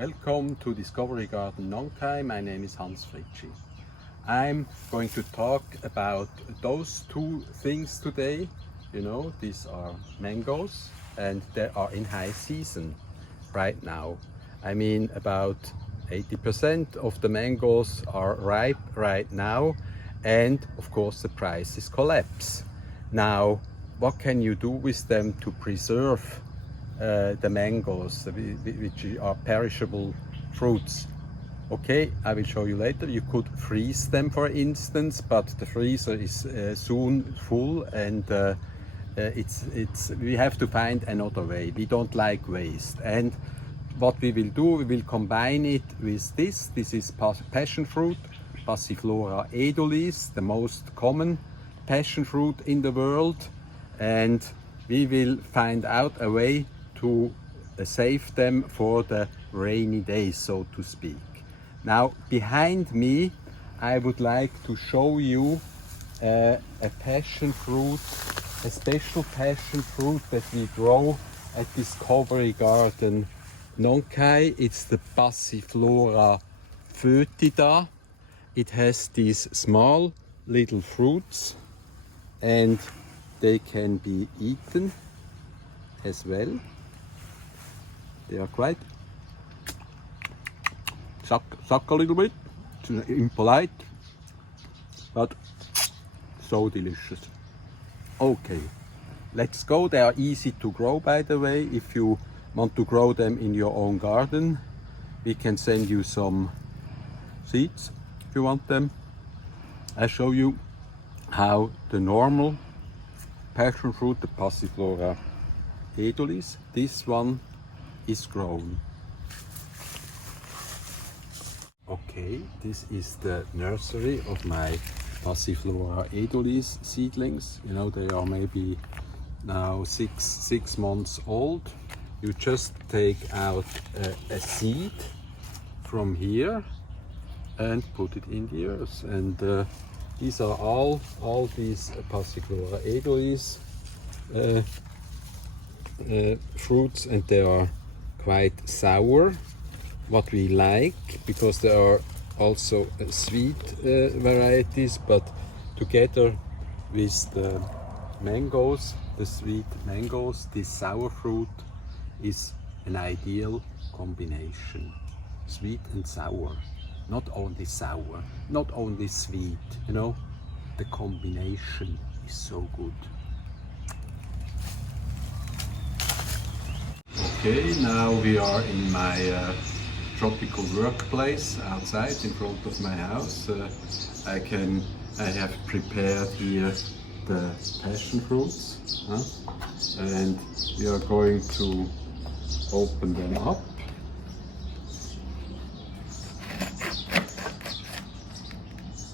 Welcome to Discovery Garden Nong Khai. My name is Hans Fritschi. I'm going to talk about those two things today. You know, these are mangoes and they are in high season right now. I mean, about 80% of the mangoes are ripe right now, and of course the prices collapse. Now, what can you do with them to preserve the mangoes, which are perishable fruits? Okay, I will show you later. You could freeze them, for instance, but the freezer is soon full, and we have to find another way. We don't like waste. And what we will do, we will combine it with this. This is passion fruit, Passiflora edulis, the most common passion fruit in the world, and we will find out a way to save them for the rainy days, so to speak. Now, behind me, I would like to show you a passion fruit, a special passion fruit that we grow at Discovery Garden Nong Khai. It's the Passiflora foetida. It has these small little fruits, and they can be eaten as well. They are quite suck a little bit, it's impolite, but so delicious. Okay, let's go. They are easy to grow, by the way. If you want to grow them in your own garden, we can send you some seeds if you want them. I show you how the normal passion fruit, the Passiflora edulis, this one is grown. Okay, this is the nursery of my Passiflora edulis seedlings. You know, they are maybe now six months old. You just take out a seed from here and put it in the earth. And these are all these Passiflora edulis fruits, and they are quite sour, what we like, because there are also sweet varieties, but together with the mangoes, the sweet mangoes, this sour fruit is an ideal combination. Sweet and sour, not only sour, not only sweet, you know, the combination is so good. Okay, now we are in my tropical workplace outside in front of my house. I have prepared here the passion fruits, and we are going to open them up.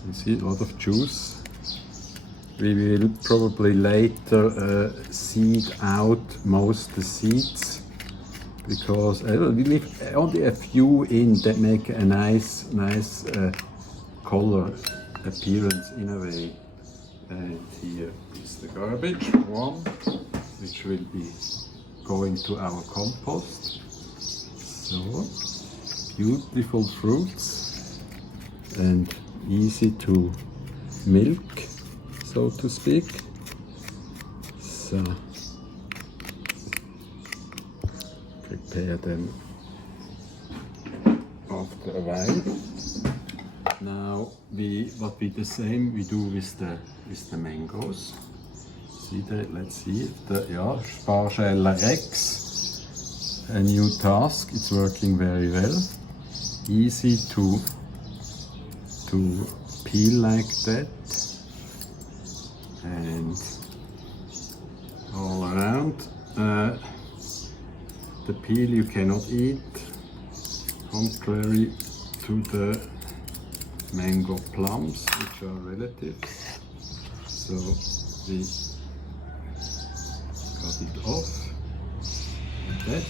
You see a lot of juice. We will probably later seed out most the seeds, because we leave only a few in that make a nice color appearance in a way. And here is the garbage one, which will be going to our compost. So beautiful fruits and easy to milk, so to speak. So prepare them after a while. Now what we the same we do with the mangoes. See that? Let's see if the Spargella Rex, a new task. It's working very well. Easy to peel like that, and all around. The peel you cannot eat, contrary to the mango plums, which are relatives. So we cut it off like that,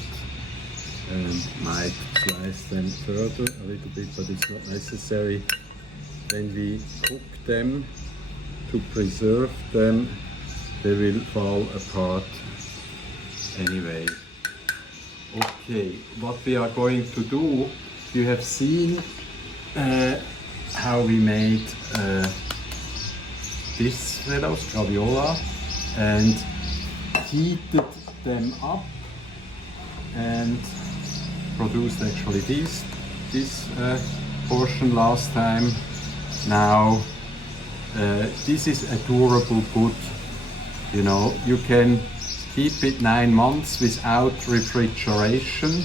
and might slice them further a little bit, but it's not necessary. When we cook them to preserve them, they will fall apart anyway. Okay, what we are going to do, you have seen how we made this fellows, graviola, and heated them up and produced actually this portion last time. Now this is a durable good, you know, you can keep it 9 months without refrigeration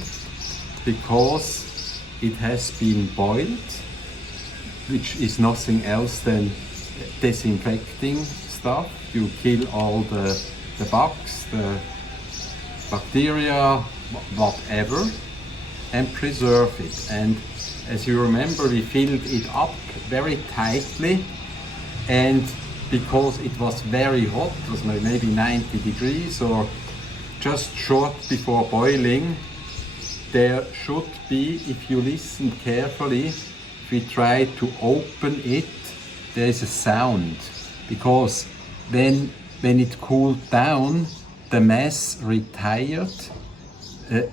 because it has been boiled, which is nothing else than disinfecting stuff. You kill all the bugs, the bacteria, whatever, and preserve it. And as you remember, we filled it up very tightly, and because it was very hot, it was maybe 90 degrees or just short before boiling, there should be, if you listen carefully, if we try to open it, there is a sound, because when it cooled down, the mass retired,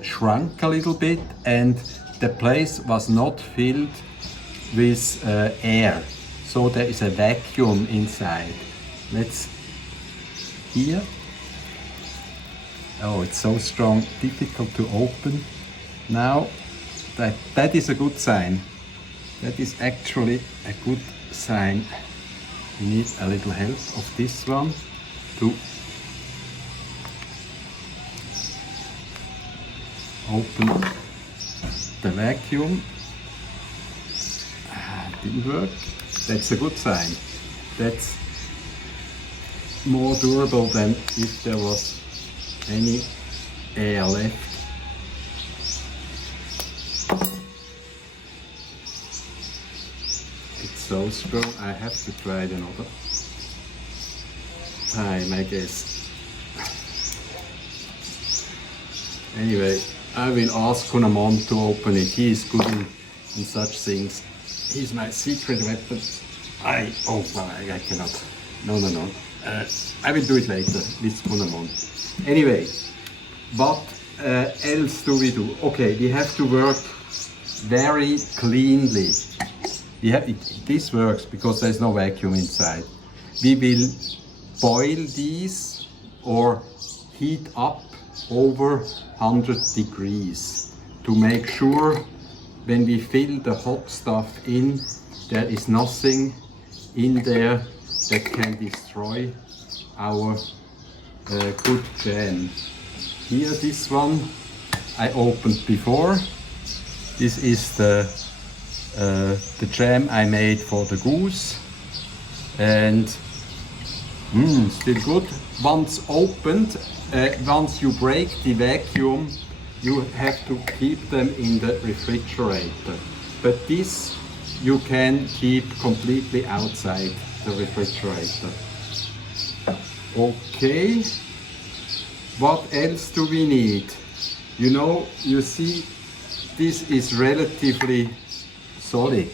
shrunk a little bit, and the place was not filled with air. So there is a vacuum inside. Let's hear. Oh, it's so strong, difficult to open. Now, that is a good sign. That is actually a good sign. We need a little help of this one to open the vacuum. Didn't work. That's a good sign. That's more durable than if there was any air left. It's so strong, I have to try it another time, I guess. Anyway, I will ask Kunamon to open it. He is good in such things. He's my secret weapon. I cannot. No. I will do it later with Kunamon. Anyway, what else do we do? Okay, we have to work very cleanly. This works because there's no vacuum inside. We will boil these or heat up over 100 degrees to make sure when we fill the hot stuff in, there is nothing in there that can destroy our good jam. Here, this one I opened before. This is the jam I made for the goose, and still good. Once opened, once you break the vacuum, you have to keep them in the refrigerator. But this you can keep completely outside the refrigerator. Okay, what else do we need? You know, you see, this is relatively solid.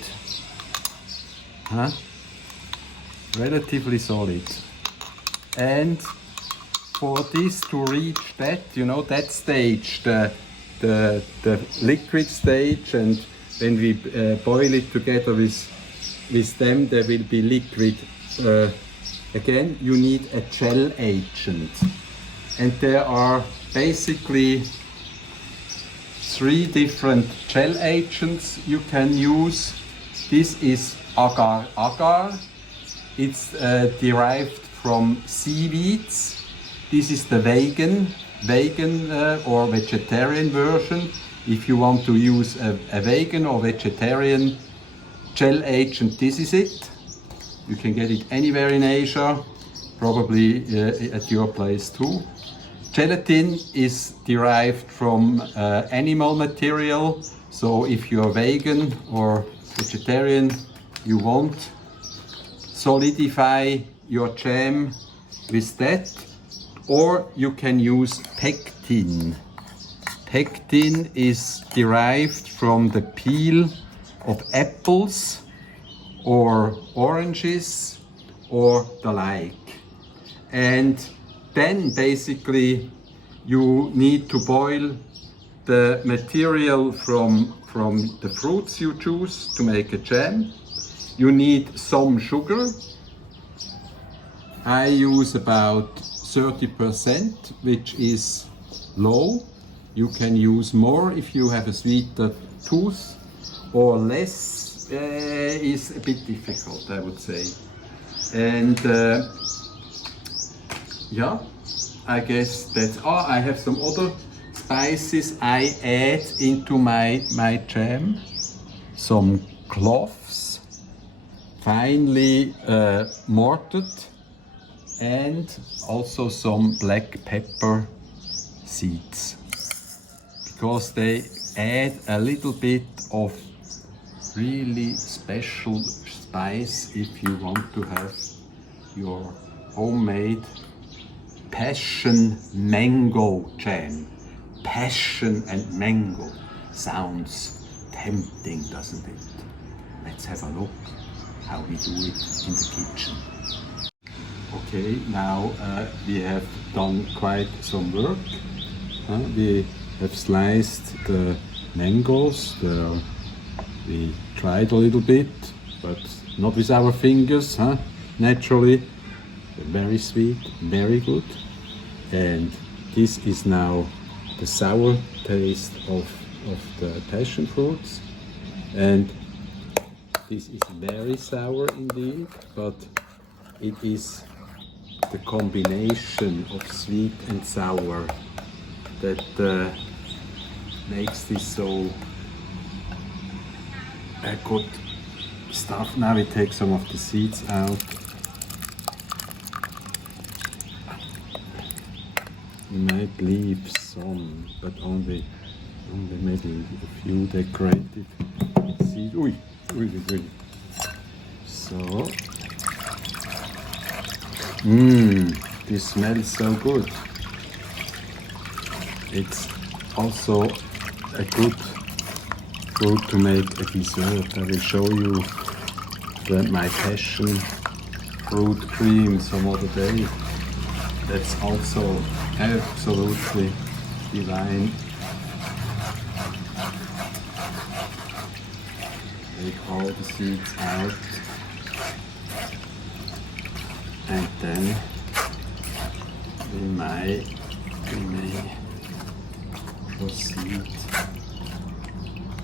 Relatively solid. And for this to reach that, you know, that stage, the liquid stage, and when we boil it together with them, there will be liquid. Again, you need a gel agent. And there are basically 3 different gel agents you can use. This is agar-agar. It's derived from seaweeds. This is the vegan or vegetarian version. If you want to use a vegan or vegetarian gel agent, this is it. You can get it anywhere in Asia, probably at your place too. Gelatin is derived from animal material, so if you're vegan or vegetarian, you won't solidify your jam with that. Or you can use pectin. Pectin is derived from the peel of apples or oranges or the like. And then basically you need to boil the material from the fruits you choose to make a jam. You need some sugar. I use about 30%, which is low. You can use more if you have a sweeter tooth, or less is a bit difficult, I would say. And yeah, I guess that's all. I have some other spices I add into my jam. Some cloves, finely mortared, and also some black pepper seeds, because they add a little bit of really special spice if you want to have your homemade passion mango jam. Passion and mango sounds tempting, doesn't it? Let's have a look how we do it in the kitchen. Okay, now we have done quite some work. We have sliced the mangoes. We tried a little bit, but not with our fingers, naturally. Very sweet, very good. And this is now the sour taste of the passion fruits. And this is very sour indeed, but it is the combination of sweet and sour that makes this so good stuff. Now we take some of the seeds out. We might leave some, but only maybe a few decorated seeds. Ui. So, this smells so good. It's also a good fruit to make a dessert. I will show you my passion fruit cream some other day. That's also absolutely divine. Take all the seeds out, and then we may proceed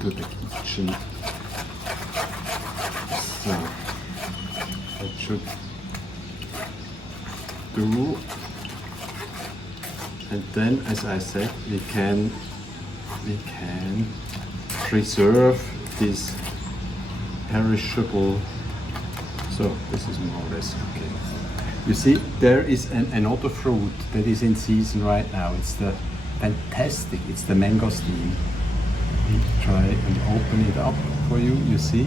to the kitchen. So that should do. And then, as I said, we can preserve this perishable. So this is more or less okay. You see, there is another fruit that is in season right now. It's the fantastic. It's the mangosteen. Let me try and open it up for you. You see,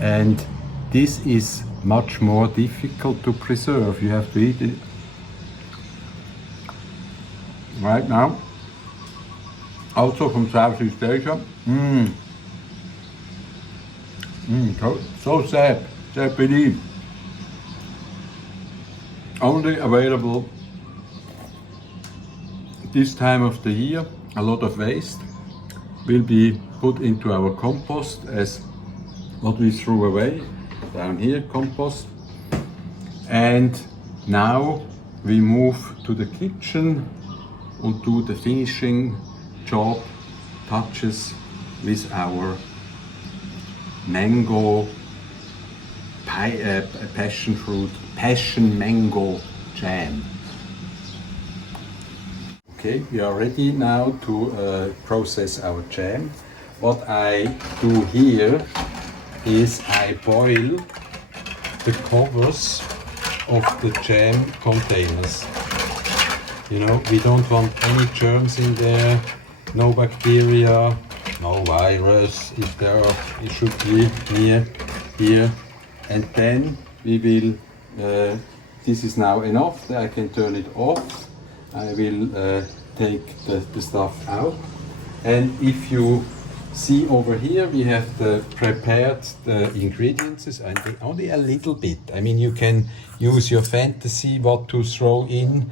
and this is much more difficult to preserve. You have to eat it right now. Also from Southeast Asia. So sad. Japanese. Only available this time of the year. A lot of waste will be put into our compost as what we threw away. Down here, compost. And now we move to the kitchen and do the finishing job touches with our mango passion mango jam. Okay, we are ready now to process our jam. What I do here is I boil the covers of the jam containers. You know, we don't want any germs in there, no bacteria, no virus. If there are, it should be near here. And then we will, this is now enough, I can turn it off. I will take the stuff out. And if you see over here, we have prepared the ingredients, and only a little bit. I mean, you can use your fantasy what to throw in.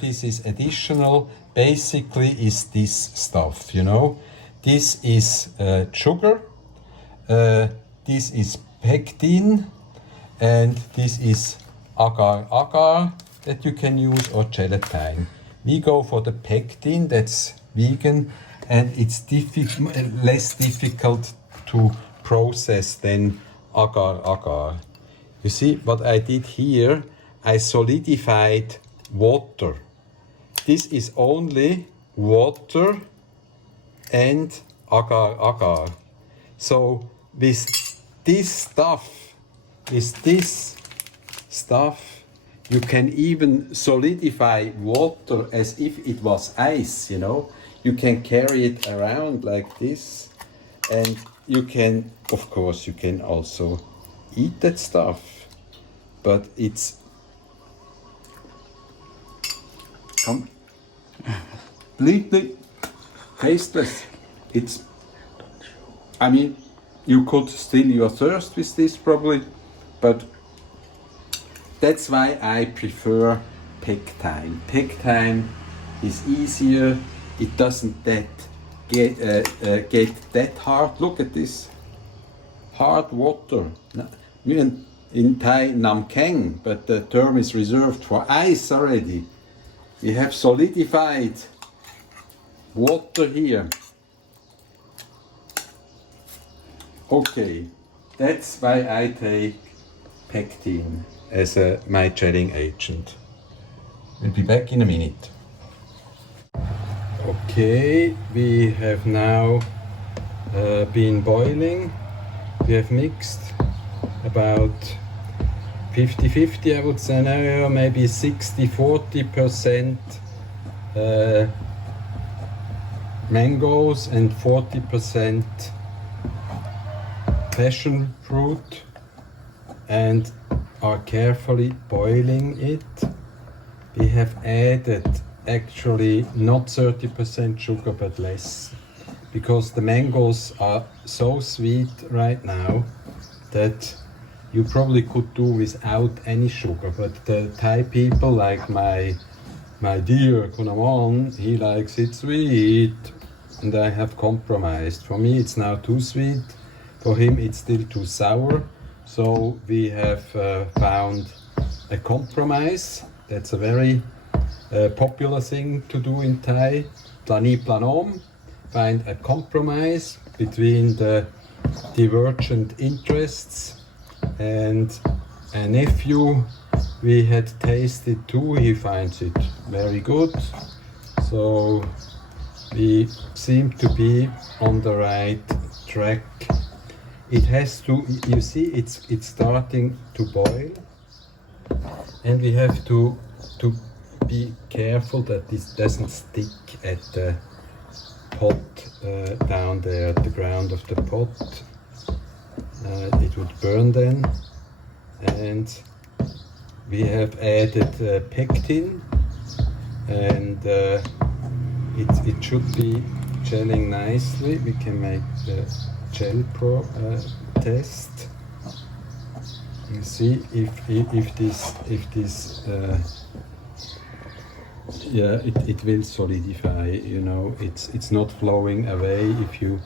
This is additional. basically is this stuff, you know. This is sugar, this is pectin, and this is agar-agar that you can use, or gelatine. We go for the pectin, that's vegan, and it's less difficult to process than agar-agar. You see what I did here? I solidified water. This is only water and agar-agar. So with this stuff, you can even solidify water as if it was ice, you know. You can carry it around like this, and you can, of course, you can also eat that stuff, but it's completely tasteless. It's, I mean, you could still your thirst with this probably, but that's why I prefer pectin. Pectin is easier. It doesn't get that hard. Look at this hard water. Even in Thai, nam keng, but the term is reserved for ice already. We have solidified water here. Okay, that's why I take pectin as my gelling agent. We'll be back in a minute. Okay, we have now been boiling. We have mixed about 50-50, I would say now, maybe 60-40% mangoes and 40% passion fruit, and are carefully boiling it. We have added actually not 30% sugar but less, because the mangoes are so sweet right now that you probably could do without any sugar, but the Thai people, like my dear Kunaman, he likes it sweet, and I have compromised. For me it's now too sweet, for him it's still too sour, so we have found a compromise. That's a very popular thing to do in Thai. Plani planom, find a compromise between the divergent interests. And a nephew we had tasted too, he finds it very good. So we seem to be on the right track. It has to, you see, it's starting to boil, and we have to be careful that this doesn't stick at the pot down there at the ground of the pot. It would burn then. And we have added pectin, and it should be gelling nicely. We can make the gel test. You see if this yeah, it will solidify. You know, it's not flowing away if you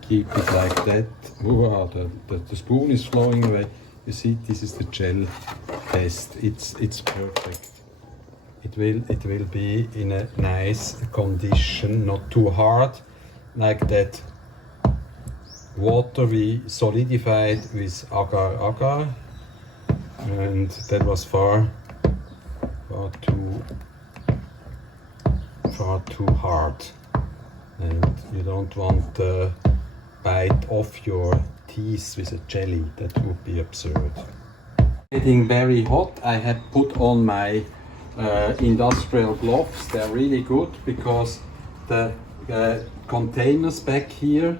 keep it like that. Wow, the spoon is flowing away. You see, this is the gel test. It's perfect. It will be in a nice condition, not too hard, like that water we solidified with agar-agar, and that was far too hard, and you don't want to bite off your teeth with a jelly. That would be absurd. Getting very hot. I have put on my industrial gloves. They're really good because the containers back here,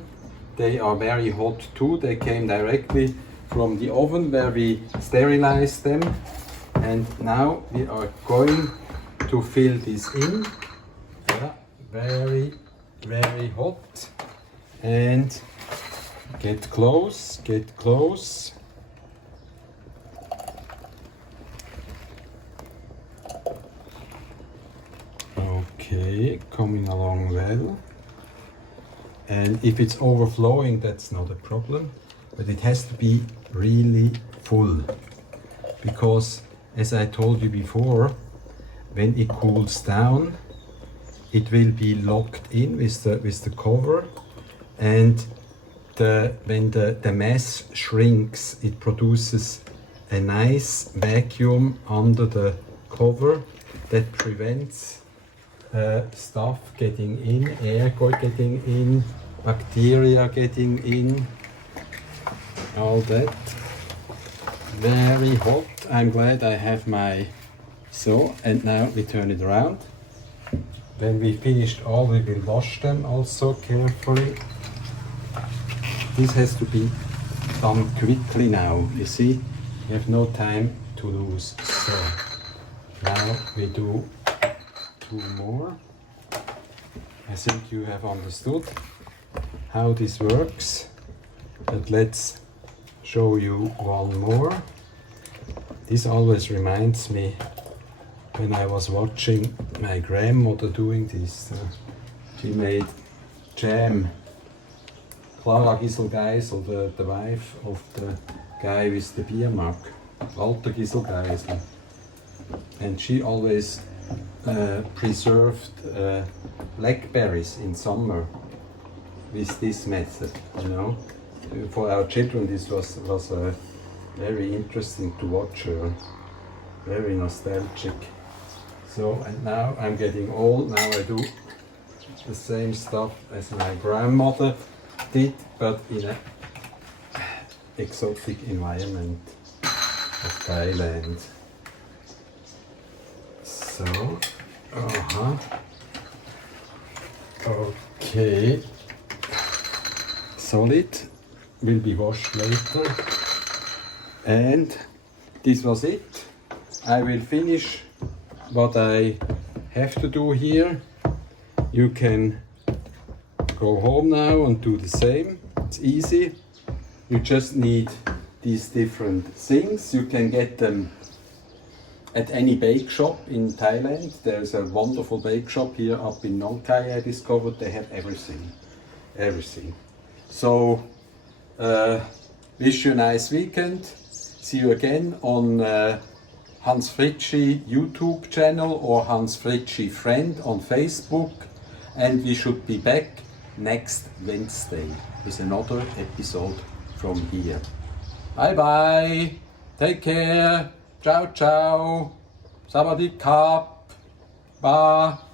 they are very hot too. They came directly from the oven where we sterilized them, and now we are going to fill this in. Yeah, very hot, and get close. Okay, coming along well. And if it's overflowing, that's not a problem, but it has to be really full, because as I told you before, when it cools down, it will be locked in with the cover, and when the mass shrinks, it produces a nice vacuum under the cover that prevents stuff getting in, air getting in, bacteria getting in, all that. Very hot. I'm glad I have my... So, and now we turn it around. When we finished all, we will wash them also carefully. This has to be done quickly now, you see, we have no time to lose. So, now we do 2 more. I think you have understood how this works, but let's show you one more. This always reminds me when I was watching my grandmother doing this. She made jam. Clara Giesel-Geisel, the wife of the guy with the beer mug, Walter Giesel-Geisel. And she always preserved blackberries in summer with this method, you know. For our children this was very interesting to watch her, very nostalgic. So, and now I'm getting old, now I do the same stuff as my grandmother did, but in an exotic environment of Thailand. So, okay, solid, will be washed later, and this was it. I will finish what I have to do here. You can go home now and do the same. It's easy. You just need these different things. You can get them at any bake shop in Thailand. There's a wonderful bake shop here up in Nong Khai I discovered. They have everything. Everything. So, wish you a nice weekend. See you again on Hans Fritschi YouTube channel or Hans Fritschi friend on Facebook. And we should be back next Wednesday with another episode from here. Bye bye. Take care. Ciao ciao. Sawadee krap. Bye.